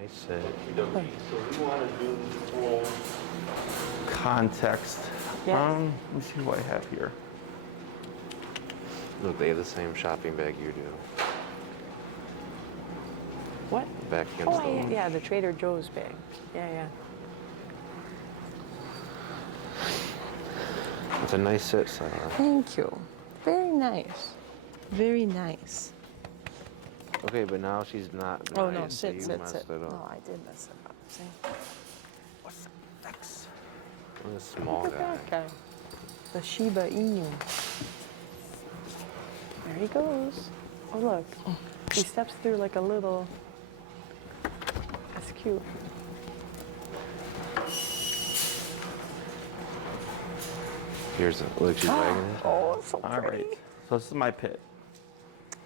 Nice sit. So we want to do full context. Yes. Let me see what I have here. Look, they have the same shopping bag you do. What? Back against the wall. Yeah, the Trader Joe's bag. Yeah. It's a nice sit, Sarah. Thank you. Very nice. Very nice. Okay, but now she's not. Oh, no, Brian, so sit. you messed No, it up. I did mess it up. See? What's the next? Look at this small Look at guy. that guy. The Shiba Inu. There he goes. Oh, look. He steps through like a little. That's cute. Here's a look. She's wagging it. Oh, it's so All pretty. right. So this is my pit.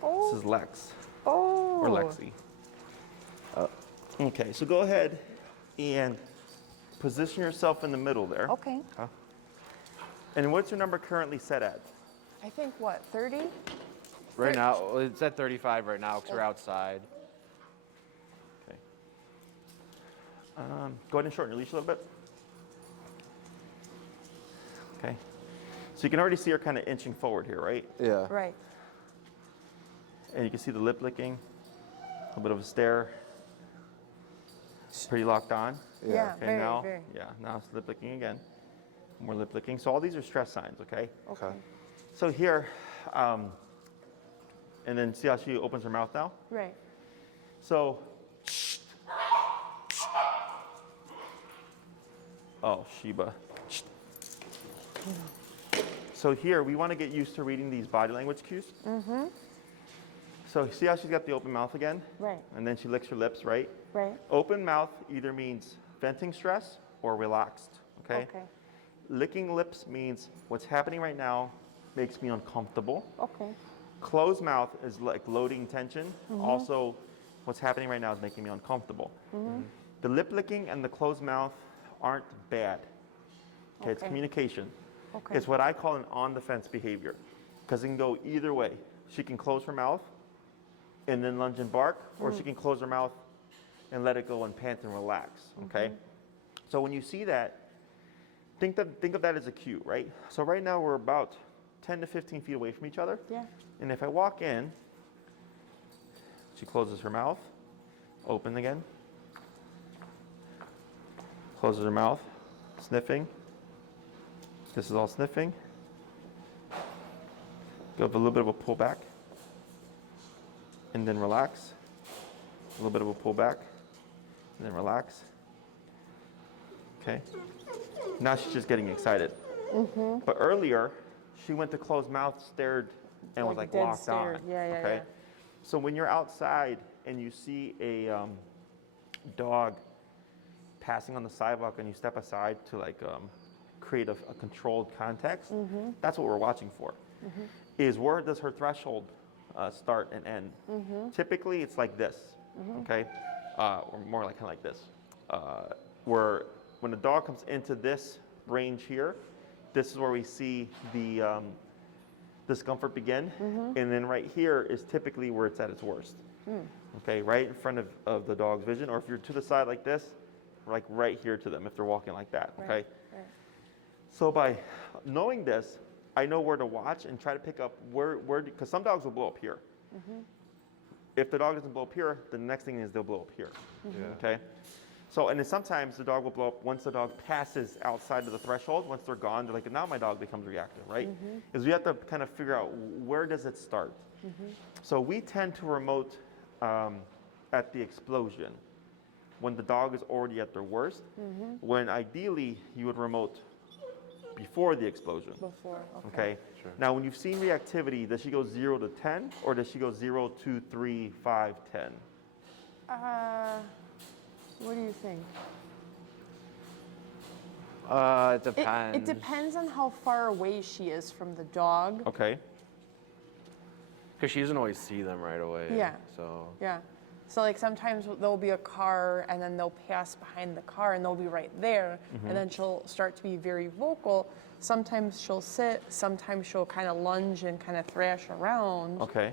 Oh. This is Lex Oh. or Lexi. Okay, so go ahead and position yourself in the middle there. Okay. And what's your number currently set at? I think what, 30? Right now, it's at 35 right now because we're outside. Okay. Go ahead and shorten your leash a little bit. Okay. So you can already see her kind of inching forward here, right? Yeah. Right. And you can see the lip licking, a little bit of a stare. Pretty locked on. Yeah, Okay, very, now, very. yeah, now it's lip licking again. More lip licking. So all these are stress signs, okay? Okay. So here, and then see how she opens her mouth now? Right. So, oh, Sheba. So here, we want to get used to reading these body language cues. Mm-hmm. So see how she's got the open mouth again? Right. And then she licks her lips, right? Right. Open mouth either means venting stress or relaxed, okay? Okay. Licking lips means what's happening right now makes me uncomfortable. Okay. Closed mouth is like loading tension. Also, what's happening right now is making me uncomfortable. The lip licking and the closed mouth aren't bad. Okay, it's Okay. communication. Okay. It's what I call an on-the-fence behavior, because it can go either way. She can close her mouth and then lunge and bark, or she can close her mouth and let it go and pant and relax. Okay. So when you see that, think of that as a cue, right? So right now we're about 10 to 15 feet away from each other. Yeah. And if I walk in, she closes her mouth, open again, closes her mouth, sniffing. This is all sniffing. Give a little bit of a pull back, and then relax. A little bit of a pull back, and then relax. Okay. Now she's just getting excited. But earlier, she went to closed mouth, stared, and was like dead locked stare. on. Yeah, okay. yeah. So when you're outside and you see a dog passing on the sidewalk and you step aside to like create a controlled context, that's what we're watching for. Is where does her threshold start and end? Typically, it's like this, okay, or more like kind of like this, where when the dog comes into this range here, this is where we see the discomfort begin, and then right here is typically where it's at its worst. Okay, right in front of the dog's vision, or if you're to the side like this, like right here to them if they're walking like that. Okay. Right. So by knowing this, I know where to watch and try to pick up where because some dogs will blow up here. If the dog doesn't blow up here, the next thing is they'll blow up here. Yeah. Okay. So and then sometimes the dog will blow up once the dog passes outside of the threshold. Once they're gone, they're like, now my dog becomes reactive, right? Because we have to kind of figure out where does it start. So we tend to remote at the explosion when the dog is already at their worst. When ideally you would remote before the explosion. Before. Okay. Sure. Now, when you've seen reactivity, does she go 0 to 10, or does she go 0, 2, 3, 5, 10? What do you think? It depends. It depends on how far away she is from the dog. Okay. Because she doesn't always see them right away. Yeah. So. Yeah. So like sometimes there'll be a car and then they'll pass behind the car and they'll be right there and then she'll start to be very vocal. Sometimes she'll sit, sometimes she'll kind of lunge and kind of thrash around. Okay.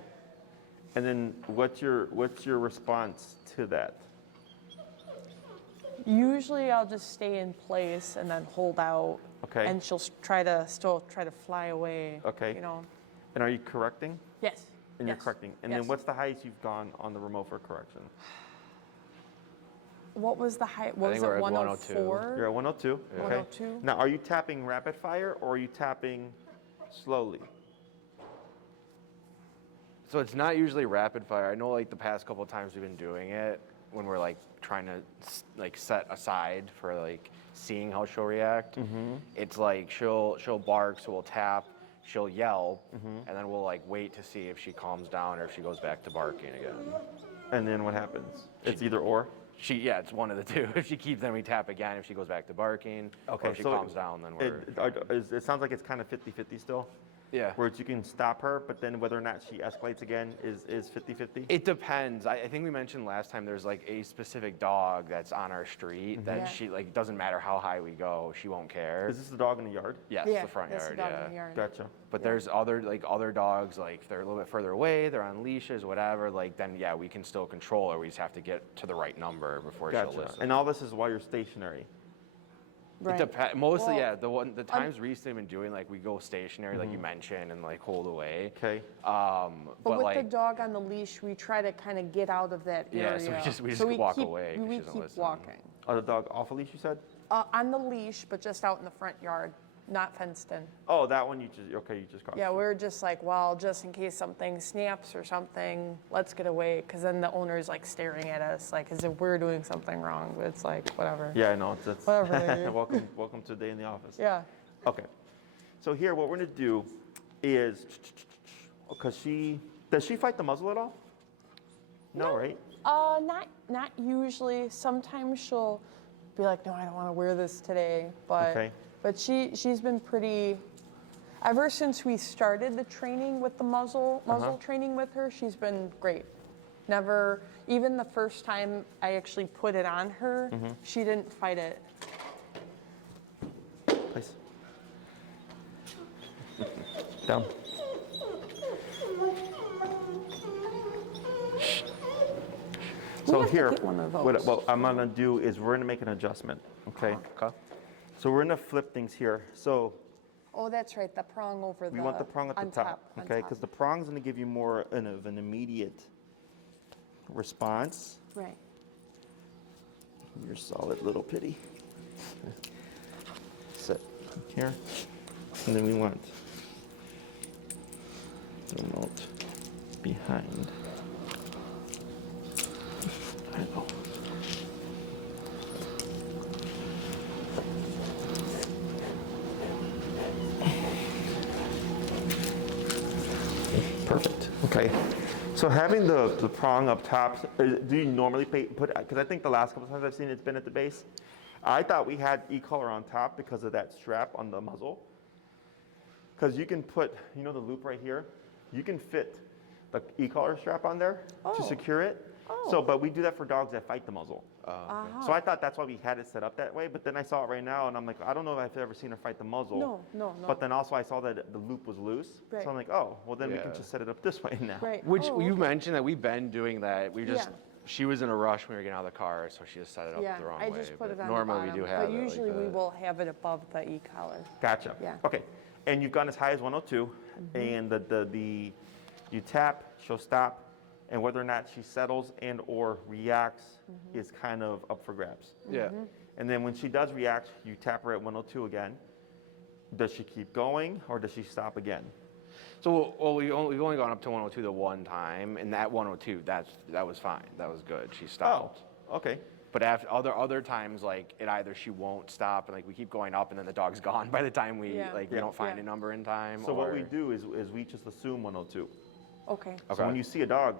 And then what's your response to that? Usually I'll just stay in place and then hold out. Okay. And she'll still try to fly away. Okay. You know. And are you correcting? Yes. And yes. you're correcting. And yes. then what's the highest you've gone on the remote for correction? What was the height? What was think we're it? at 104? You're at 102. Yeah. Okay. 102. Now, are you tapping rapid fire or are you tapping slowly? So it's not usually rapid fire. I know like the past couple of times we've been doing it when we're like trying to like set aside for like seeing how she'll react. It's like she'll bark, so we'll tap, she'll yell, and then we'll like wait to see if she calms down or if she goes back to barking again. And then what happens? It's either or? Yeah, it's one of the two. If she keeps, then we tap again. If she goes back to barking, Okay, or if she so calms down, then we're. It sounds like it's kind of 50-50 still, Yeah. where you can stop her, but then whether or not she escalates again is 50-50? It depends. I think we mentioned last time there's like a specific dog that's on our street that Yeah. she like doesn't matter how high we go, she won't care. Is this the dog in the yard? Yes, Yeah, the front that's yard. the dog Yeah. in the yard. Gotcha. But there's other dogs like if they're a little bit further away, they're on leashes, whatever. Like then yeah, we can still control her. We just have to get to the right number before she'll Gotcha. listen. And all this is while you're stationary. Right. It depends. Mostly, Well, yeah. The times recently been doing like we go stationary, like you mentioned, and like hold away. Okay. But with like the dog on the leash, we try to kind of get out of that Yeah, area. so we just walk keep, away 'cause We she doesn't keep listen. walking. Oh, the dog off a leash, you said? On the leash, but just out in the front yard, not fenced in. Oh, that one you just crossed. Yeah, we're just like, well, just in case something snaps or something, let's get away. Because then the owner's like staring at us, like as if we're doing something wrong. But it's like, whatever. Yeah, I know. It's Whatever. welcome to a day in the office. Yeah. Okay. So here, what we're gonna do is, does she fight the muzzle at all? No, right? Not usually. Sometimes she'll be like, no, I don't want to wear this today. But Okay. but she's been pretty. Ever since we started the training with the muzzle training with her, she's been great. Never, even the first time I actually put it on her, she didn't fight it. Place. Down. So have to here, get one of what those. I'm gonna do is we're gonna make an adjustment, okay? Okay. So we're gonna flip things here. So Oh, that's right, the prong over we want the prong at the on top, on okay? top. Because the prong's gonna give you more of an immediate response. Right. You're solid little pitty. Sit here. And then we want the remote behind. I know. Perfect. Okay. So having the prong up top, do you normally put, because I think the last couple times I've seen it's been at the base. I thought we had e-collar on top because of that strap on the muzzle. Because you can put, you know the loop right here? You can fit the e-collar strap on there to Oh. secure it. Oh. So, but we do that for dogs that fight the muzzle. So I thought that's why we had it set up that way, but then I saw it right now and I'm like, I don't know if I've ever seen her fight the muzzle. No. But then also I saw that the loop was loose. Right. So I'm like, oh, well then we can Yeah. just set it up this way now. Right. Which Oh, you okay. mentioned that we've been doing that. We just Yeah. she was in a rush when we were getting out of the car, so she just set it up Yeah, the wrong I way. just put but it on normally the bottom, we do have but it like usually we that. will have it above the e-collar. Gotcha. Yeah. Okay. And you've gone as high as 102, and the you tap, she'll stop, and whether or not she settles and or reacts is kind of up for grabs. Yeah. And then when she does react, you tap her at 102 again. Does she keep going or does she stop again? So we've only gone up to 102 the one time, and that 102 that was fine. That was good. She stopped. Okay. But after other times, like it either she won't stop, and like we keep going up, and then the dog's gone by the time we Yeah. we don't find Yeah. a number in time. So what we or- do is we just assume 102. Okay. So Okay. when you see a dog,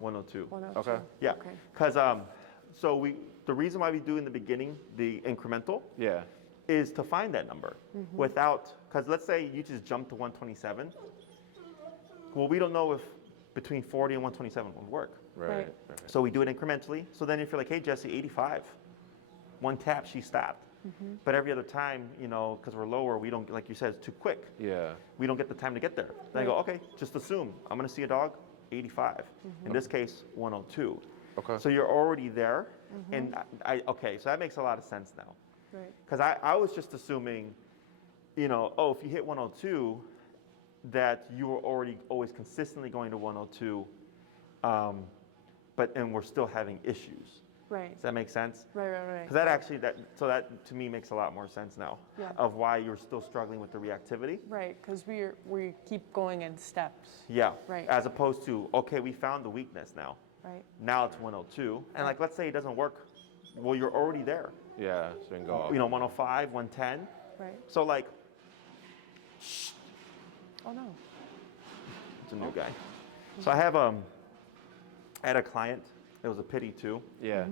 102. 102. Okay. Yeah. Okay. Because the reason why we do in the beginning the incremental Yeah. is to find that number without, because let's say you just jump to 127. Well, we don't know if between 40 and 127 would work. Right. Right. So we do it incrementally. So then if you're like, hey, Jesse, 85, one tap, she stopped. But every other time, because we're lower, we don't, like you said, it's too quick. Yeah. We don't get the time to get there. Then I go, okay, just assume I'm going to see a dog, 85. In this case, 102. Okay. So you're already there, and okay, so that makes a lot of sense now. Right. Because I was just assuming, oh, if you hit 102, that you were already always consistently going to 102, and we're still having issues. Right. Does that make sense? Right. Because that to me makes a lot more sense now Yeah. of why you're still struggling with the reactivity. Right, because we keep going in steps. Yeah. Right. As opposed to, okay, we found the weakness now. Right. Now it's 102, and like let's say it doesn't work, well you're already there. Yeah, so we can go up. 105, 110. Right. So like, Oh no. it's a new guy. So I had a client. It was a pity too. Yeah.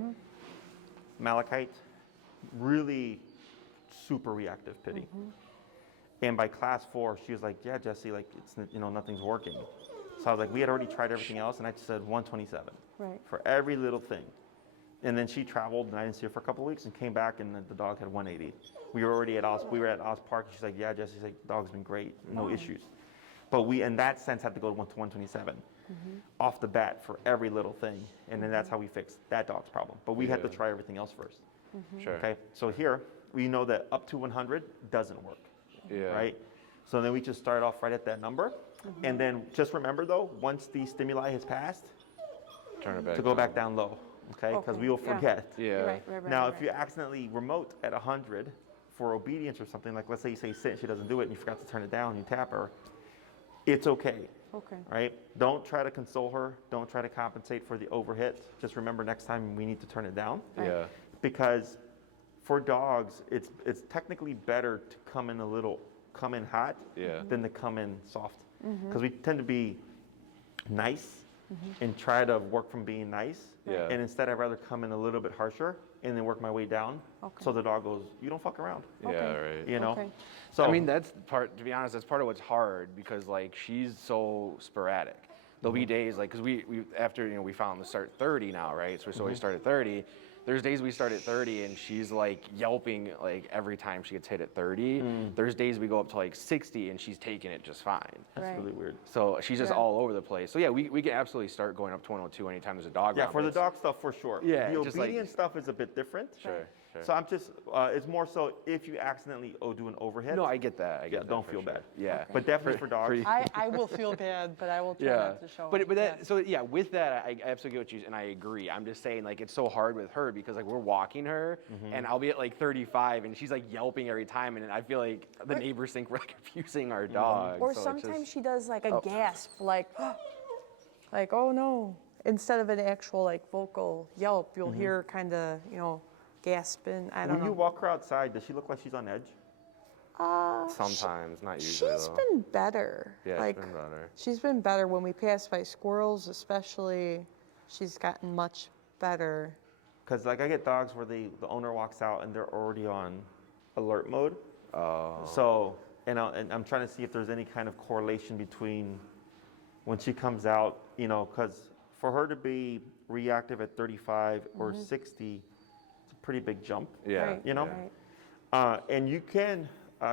Malachite, really super reactive pity. And by class 4, she was like, yeah, Jesse, like it's nothing's working. So I was like, we had already tried everything else, and I just said 127 Right. for every little thing. And then she traveled, and I didn't see her for a couple of weeks, and came back, and the dog had 180. We were already at Oz Park, and she's like, yeah, Jesse's like, the dog's been great, no issues. But we, in that sense, had to go to 127 off the bat for every little thing, and then that's how we fixed that dog's problem. But we had to Yeah. try everything else first. Sure. Okay, so here we know that up to 100 doesn't work, Yeah. right? So then we just start off right at that number, and then just remember though, once the stimuli has passed, Turn it back. to go back down low, okay? Because Okay, we will yeah. forget. Yeah. Right. Now, if you accidentally remote at 100 for obedience or something, like let's say you say sit, she doesn't do it, and you forgot to turn it down, you tap her, it's okay, Okay. right? Don't try to console her. Don't try to compensate for the overhit. Just remember next time we need to turn it down. Right. Yeah. Because for dogs, it's technically better to come in hot Yeah. than to come in soft. Because we tend to be nice and try to work from being nice. Yeah. And instead, I'd rather come in a little bit harsher and then work my way down. Okay. So the dog goes, you don't fuck around, Yeah. Okay. Right. you know? Okay. So I mean, that's part. To be honest, that's part of what's hard because like she's so sporadic. There'll be days like because we after we found the start 30 now, right? So we start at 30. There's days we start at 30 and she's like yelping like every time she gets hit at 30. There's days we go up to like 60 and she's taking it just fine. that's Right. really weird. So she's just Yeah. all over the place. So yeah, we can absolutely start going up to 102 anytime there's a dog. Yeah, around, for but the it's- dog stuff, for sure. Yeah, The just like- obedience stuff is a bit different. Sure. So I'm just, it's more so if you accidentally do an overhit. No, I get that. I get Yeah, that don't for feel sure. bad. Yeah. But definitely for dogs. I will feel bad, but I will try Yeah, not to show but it. that Yeah. so yeah, with that I absolutely get what you and I agree. I'm just saying like it's so hard with her because like we're walking her and I'll be at like 35 and she's like yelping every time and I feel like the neighbors think we're like abusing our dog. Or so it's sometimes just, she does like a Oh. gasp, like, like oh no, instead of an actual like vocal yelp, you'll hear kind of gasping. I don't When you know. walk her outside, does she look like she's on edge? sometimes, not usually She's though. been better. Yeah, like, it's been better. She's been better when we pass by squirrels, especially. She's gotten much better. Because like I get dogs where the owner walks out and they're already on alert mode. Oh. So, and I'm trying to see if there's any kind of correlation between when she comes out, because for her to be reactive at 35 or 60, it's a pretty big jump. Yeah. Right, You know? right. And you can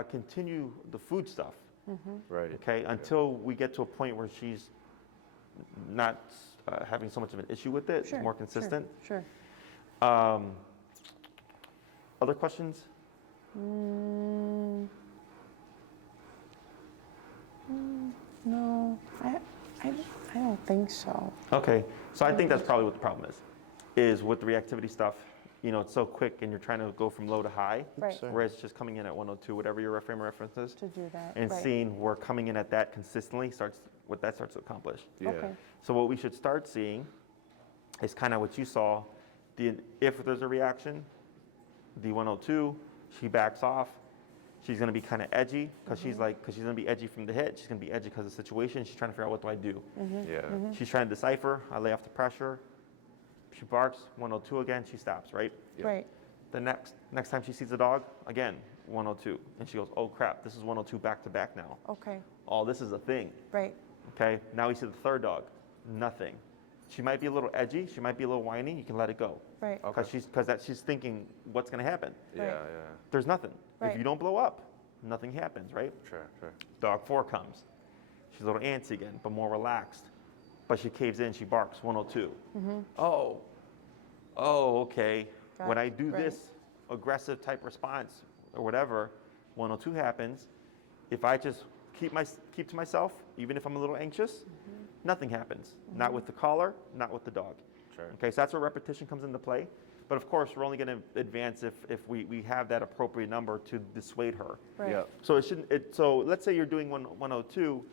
continue the food stuff, Right. okay, until we get to a point where she's not having so much of an issue with it, Sure, it's more sure, consistent. Sure. Other questions? No, I don't think so. Okay, so I think that's probably what the problem is with the reactivity stuff. It's so quick and you're trying to go from low to high, Right. whereas it's just coming in at 102, whatever your frame of reference is, To do that. and right. seeing where coming in at that consistently starts to accomplish. Yeah. Okay. So what we should start seeing is kind of what you saw. If there's a reaction, the 102, she backs off. She's going to be kind of edgy because she's going to be edgy from the hit. She's going to be edgy because of the situation. She's trying to figure out what do I do. Yeah. She's trying to decipher. I lay off the pressure. She barks. 102 again. She stops. Right. Yeah. Right. The next time she sees the dog, again 102, and she goes, "Oh crap! This is 102 back to back now. Okay. Oh, this is a thing." Right. Okay. Now we see the third dog. Nothing. She might be a little edgy. She might be a little whiny. You can let it go. Right. Because she's thinking what's going to happen. Yeah. Right. Yeah. There's nothing. Right. If you don't blow up, nothing happens, right? Sure. Sure. Dog 4 comes. She's a little antsy again, but more relaxed. But she caves in. She barks. 102. Oh, oh, okay, Got when it, I do right. this aggressive type response or whatever, 102 happens. If I just keep to myself, even if I'm a little anxious, nothing happens. Not with the collar, not with the dog. Sure. Okay, so that's where repetition comes into play. But of course, we're only going to advance if we have that appropriate number to dissuade her. Right. Yep. So it shouldn't. So let's say you're doing 102,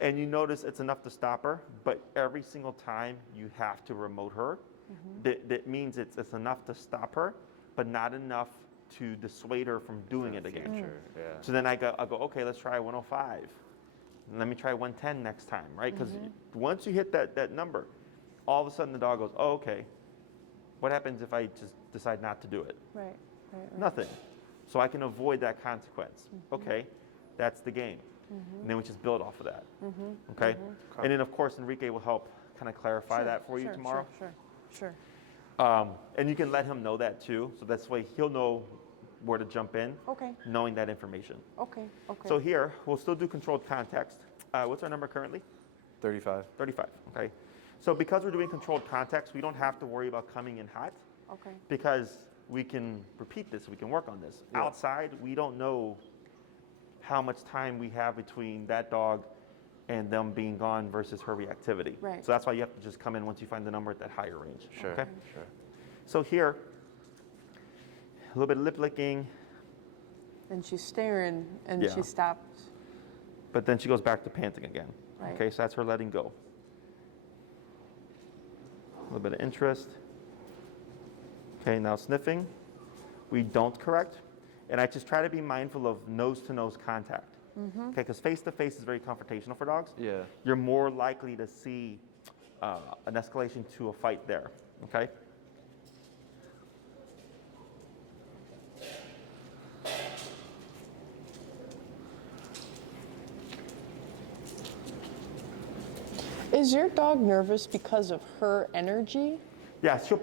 and you notice it's enough to stop her, but every single time you have to remote her, that means it's enough to stop her, but not enough to dissuade her from doing it again. Future, yeah. So then I'll go, okay, let's try 105. And let me try 110 next time, right? Because once you hit that number, all of a sudden the dog goes, oh, okay. What happens if I just decide not to do it? Right. Nothing. So I can avoid that consequence. Okay, that's the game. And then we just build off of that. Okay? And then, of course, Enrique will help kind of clarify that for you tomorrow. Sure. And you can let him know that too. So that's why he'll know where to jump in, Okay. knowing that information. Okay. So here, we'll still do controlled context. What's our number currently? 35. 35. Okay. So because we're doing controlled context, we don't have to worry about coming in hot Okay. because we can repeat this, we can work on this. Yeah. Outside, we don't know how much time we have between that dog and them being gone versus her reactivity. Right. So that's why you have to just come in once you find the number at that higher range. Sure. Okay. Sure. So here, a little bit of lip licking, And she's staring, and Yeah. she stopped. but then she goes back to panting again. Right. Okay, so that's her letting go. A little bit of interest. Okay, now sniffing. We don't correct. And I just try to be mindful of nose-to-nose contact. Okay, because face-to-face is very confrontational for dogs. Yeah. You're more likely to see an escalation to a fight there. Okay? Is your dog nervous because of her energy? Yeah, dogs will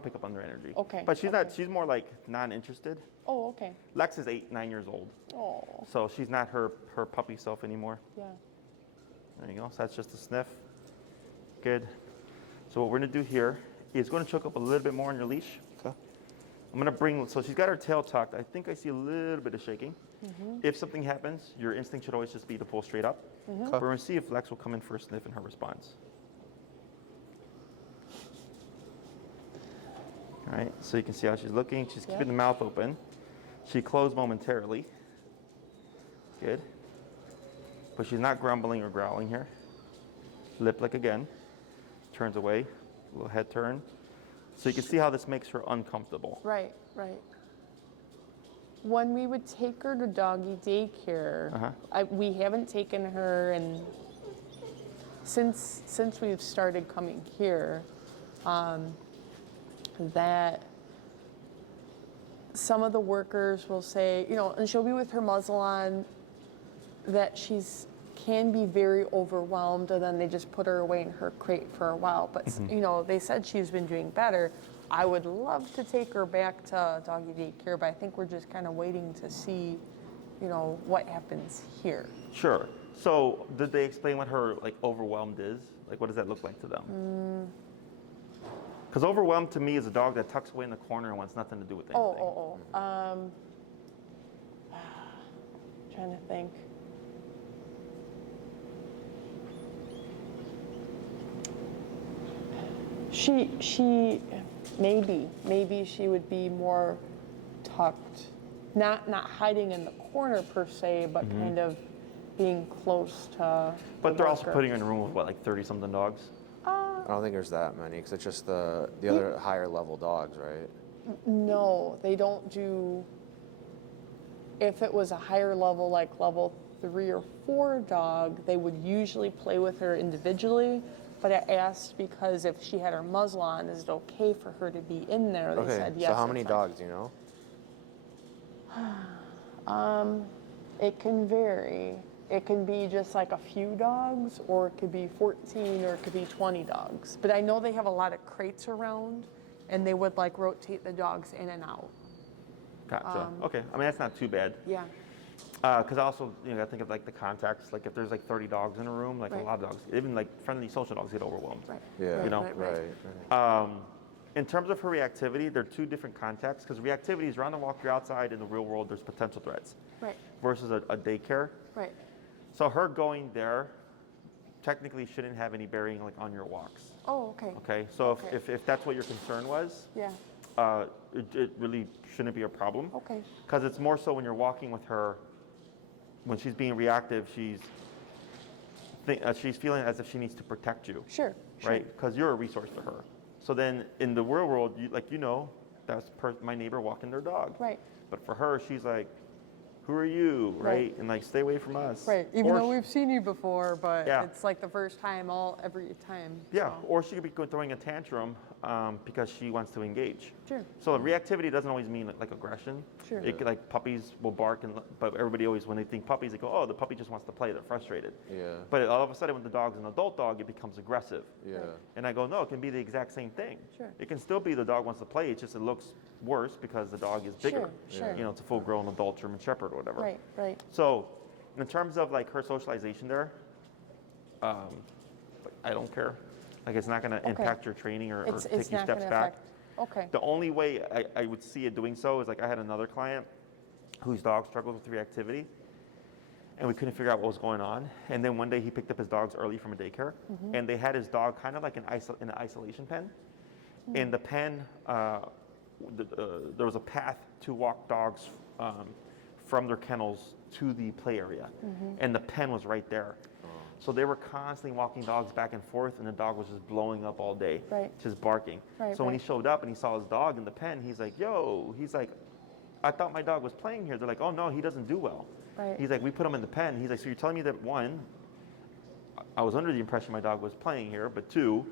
pick up on their energy. Okay, But she's okay. not, she's more like non-interested. Oh, okay. Lex is 9 years old. Oh, So she's not her puppy self anymore. yeah. There you go. So that's just a sniff. Good. So what we're going to do here is going to choke up a little bit more on your leash. Okay. I'm going to bring, so she's got her tail tucked. I think I see a little bit of shaking. If something happens, your instinct should always just be to pull straight up. But we're going to see if Lex will come in for a sniff in her response. All right, so you can see how she's looking. She's keeping the mouth open. She closed momentarily. Good. But she's not grumbling or growling here. Lip lick again. Turns away. A little head turn. So you can see how this makes her uncomfortable. Right. When we would take her to doggy daycare, we haven't taken her, and since we've started coming here, that some of the workers will say, and she'll be with her muzzle on, that can be very overwhelmed, and then they just put her away in her crate for a while. But they said she's been doing better. I would love to take her back to doggy daycare, but I think we're just kind of waiting to see, what happens here. Sure. So did they explain what her overwhelmed is? Like, what does that look like to them? Because overwhelmed to me is a dog that tucks away in the corner and wants nothing to do with anything. Trying to think. She maybe she would be more tucked, not hiding in the corner per se, but kind of being close to. But they're also putting her in a room with what, like 30-something dogs? I don't think there's that many because it's just the other higher level dogs, right? No, they don't do. If it was a higher level, like level 3 or 4 dog, they would usually play with her individually. But I asked because if she had her muzzle on, is it okay for her to be in there? They said yes. So how many it's fine. dogs do you know? It can vary. It can be just like a few dogs, or it could be 14, or it could be 20 dogs. But I know they have a lot of crates around, and they would rotate the dogs in and out. Gotcha. Okay. I mean, that's not too bad. Yeah. Because also, I think of the context. Like if there's 30 dogs in a room, Right. a lot of dogs, even friendly social dogs get overwhelmed. Right. Yeah. You know? Right. In terms of her reactivity, there are two different contexts because reactivity is around the walk, you're outside. In the real world, there's potential threats. Right. Versus a daycare. Right. So her going there technically shouldn't have any bearing like on your walks. Oh, okay. Okay. So Okay. if that's what your concern was, Yeah. it really shouldn't be a problem. Okay. Because it's more so when you're walking with her, when she's being reactive, she's feeling as if she needs to protect you. Sure. Sure. Right? Because you're a resource to her. So then in the real world, that's my neighbor walking their dog. Right. But for her, she's like, who are you? Right? And like, stay away from us. Right. Even Or though we've seen you before, but Yeah. it's like the first time every time. Yeah, so. or she could be throwing a tantrum because she wants to engage. Sure. So reactivity doesn't always mean like aggression. Sure. It could, like puppies will bark, but everybody always, when they think puppies, they go, oh, the puppy just wants to play, they're frustrated. Yeah. But all of a sudden when the dog's an adult dog, it becomes aggressive. Yeah. And I go, no, it can be the exact same thing. Sure. It can still be the dog wants to play, it's just it looks worse because the dog is bigger. Sure. You know, it's a full-grown adult German Shepherd or whatever. Right. Right. So in terms of like her socialization there, I don't care. Like it's not going to impact your training or It's take you not steps going to back. affect. Okay. The only way I would see it doing so is like I had another client whose dog struggled with reactivity and we couldn't figure out what was going on. And then one day he picked up his dogs early from a daycare and they had his dog kind of like in an isolation pen. In the pen, there was a path to walk dogs from their kennels to the play area. And the pen was right there. So they were constantly walking dogs back and forth, and the dog was just blowing up all day, just barking. Right, so when right. he showed up and he saw his dog in the pen, he's like, yo, he's like, I thought my dog was playing here. They're like, oh no, he doesn't do well. Right. He's like, we put him in the pen. He's like, so you're telling me that one, I was under the impression my dog was playing here, but two,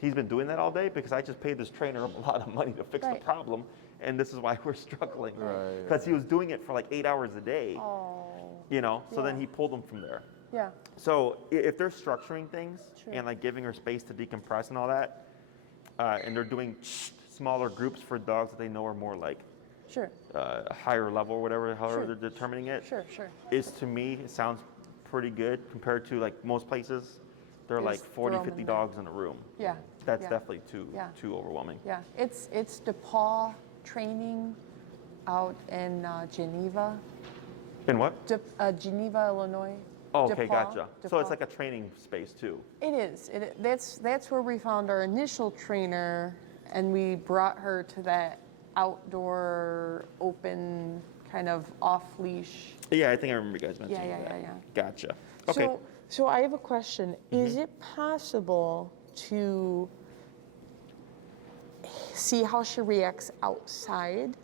he's been doing that all day because I just paid this trainer a lot of money to fix the Right. problem, and this is why we're struggling. Right. Because he was doing it for like 8 hours a day, Oh. you know, so then Yeah. he pulled him from there. Yeah. So if they're structuring things Sure. and like giving her space to decompress and all that, and they're doing smaller groups for dogs that they know are more like Sure. higher level or whatever, however Sure. they're determining it, Sure. Sure. is to me, it sounds pretty good compared to like most places. There are like Just 40, throw 'em 50 in there. dogs in a room. Yeah. That's Yeah. definitely Yeah. too overwhelming. Yeah. It's DePaul training out in Geneva, And what? Geneva, Illinois. Oh, okay, DePaul, gotcha. So it's DePaul. like a training space too. It is. That's where we found our initial trainer, and we brought her to that outdoor, open, kind of off-leash. Yeah, I think I remember you guys mentioning that. Yeah. Gotcha. Okay. So I have a question. Is it possible to see how she reacts outside?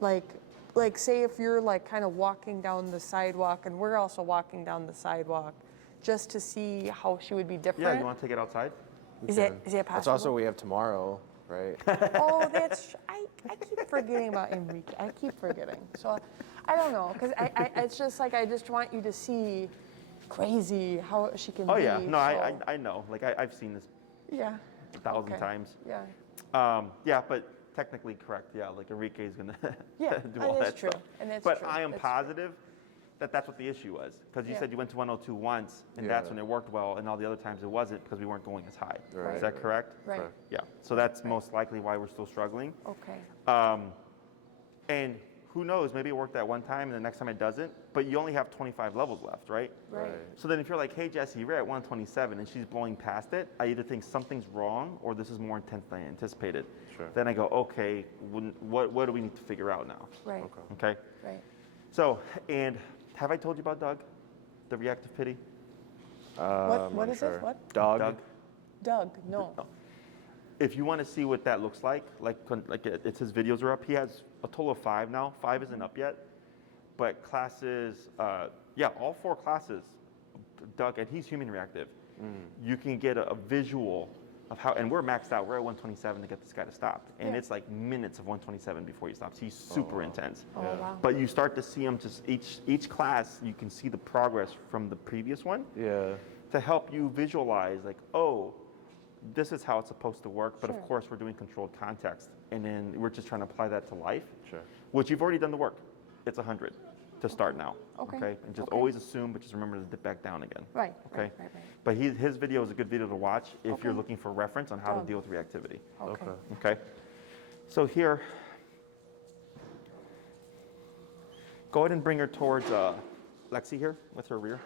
Like say if you're like kind of walking down the sidewalk and we're also walking down the sidewalk, just to see how she would be different. Yeah, you want to take it outside? Is it possible? That's also what we have tomorrow, right? Oh, I keep forgetting about Enrique. I keep forgetting. So I don't know, because it's just like I just want you to see crazy how she can Oh be. yeah, no, so- I know. Like I've seen this Yeah. 1,000 Okay. times. Yeah. Yeah, but technically correct. Yeah, like Enrique is gonna Yeah, do and all that's that true, stuff. and that's but true, I am that's true. positive that that's what the issue was, because you Yeah. said you went to 102 once, and that's Yeah. when it worked well, and all the other times it wasn't because we weren't going as high. Right. Is that correct? Right. Correct. Yeah. So that's most likely why we're still struggling. Okay. And who knows? Maybe it worked that one time, and the next time it doesn't. But you only have 25 levels left, right? Right. So then if you're like, hey, Jesse, you're at 127 and she's blowing past it, I either think something's wrong or this is more intense than I anticipated. Sure. Then I go, okay, what do we need to figure out now? Right. Okay? Right. So, and have I told you about Doug, the reactive pity? What is it? What? Dog. Doug. No. If you want to see what that looks like it's his videos are up. He has a total of 5 now. 5 isn't up yet. But classes, all 4 classes, Doug, and he's human reactive. You can get a visual of how, and we're maxed out. We're at 127 to get this guy to stop. And Yeah. it's like minutes of 127 before he stops. He's super intense. Oh, wow. But you start to see him just each class, you can see the progress from the previous one Yeah. to help you visualize like, oh, this is how it's supposed to work. But Sure. of course, we're doing controlled context. And then we're just trying to apply that to life, Sure. which you've already done the work. It's 100. to start now. Okay. And just Okay. always assume, but just remember to dip back down again. Right. Okay. Right. But his video is a good video to watch if you're Okay. looking for reference on how to Done. deal with reactivity. Okay. Okay. So here, go ahead and bring her towards Lexi here with her rear.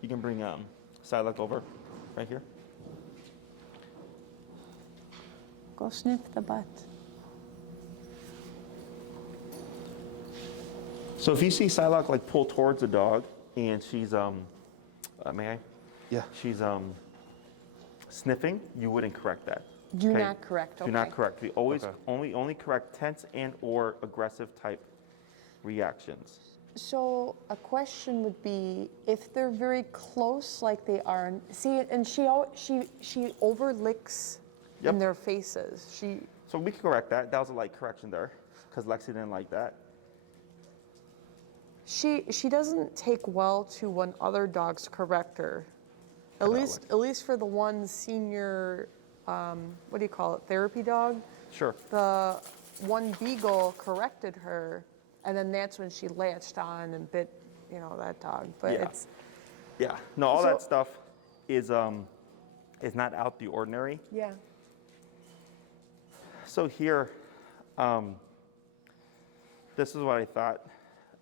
You can bring Psylocke over right here. Go sniff the butt. So if you see Psylocke like pull towards the dog and she's may I? Yeah. She's sniffing, you wouldn't correct that. Do Okay? not correct. Okay. Do not correct. We always Okay. only correct tense and or aggressive type reactions. So a question would be if they're very close, like they are. See, and she over licks Yep. in their faces. So we can correct that. That was a light correction there because Lexi didn't like that. She doesn't take well to when other dogs correct her. At least for the one senior, what do you call it, therapy dog. Sure. The one beagle corrected her, and then that's when she latched on and bit, that dog. But Yeah. it's Yeah. No, all So- that stuff is not out the ordinary. yeah. So here, this is what I thought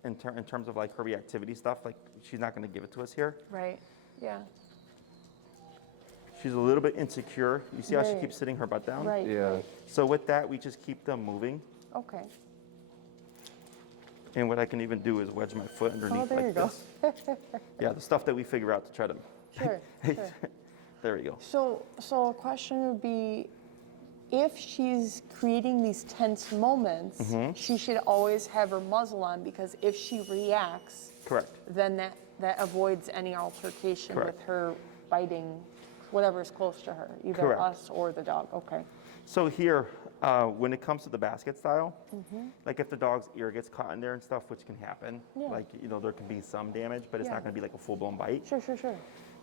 in terms of like her reactivity stuff. Like she's not going to give it to us here. Right. Yeah. She's a little bit insecure. You see how she Right. keeps sitting her butt down? Right. Yeah. Right. So with that, we just keep them moving. Okay. And what I can even do is wedge my foot underneath Oh, there like you go. this. Yeah, the stuff that we figure out to try to. Sure. Sure. There we go. So a question would be, if she's creating these tense moments, Mm-hmm. she should always have her muzzle on, because if she reacts, Correct. then that avoids any altercation Correct. with her biting whatever's close to her, either Correct. us or the dog. Okay. So here, when it comes to the basket style, like if the dog's ear gets caught in there and stuff, which can happen, Yeah. like, there can be some damage, but it's Yeah. not going to be like a full-blown bite. Sure.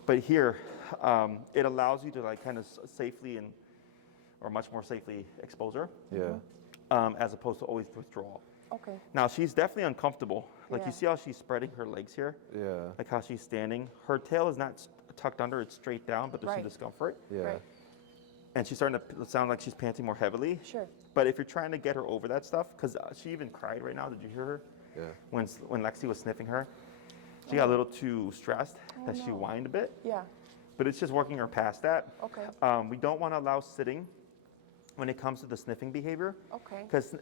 But here, it allows you to like kind of safely or much more safely expose her, Yeah. as opposed to always withdrawal. Okay. Now she's definitely uncomfortable. Like Yeah. you see how she's spreading her legs here, Yeah. like how she's standing. Her tail is not tucked under; it's straight down, but there's some Right. discomfort. Yeah. Right. And she's starting to sound like she's panting more heavily. Sure. But if you're trying to get her over that stuff, because she even cried right now. Did you hear her? Yeah. When Lexi was sniffing her, she got a little too stressed that she no. whined a bit. Yeah. But it's just working her past that. Okay. We don't want to allow sitting when it comes to the sniffing behavior. Okay. Because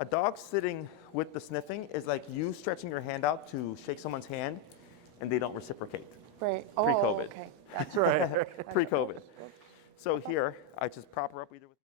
a dog sitting with the sniffing is like you stretching your hand out to shake someone's hand and they don't reciprocate. Right. Oh, Pre-COVID. okay. Gotcha. Right. Pre-COVID. So here, I just prop her up either with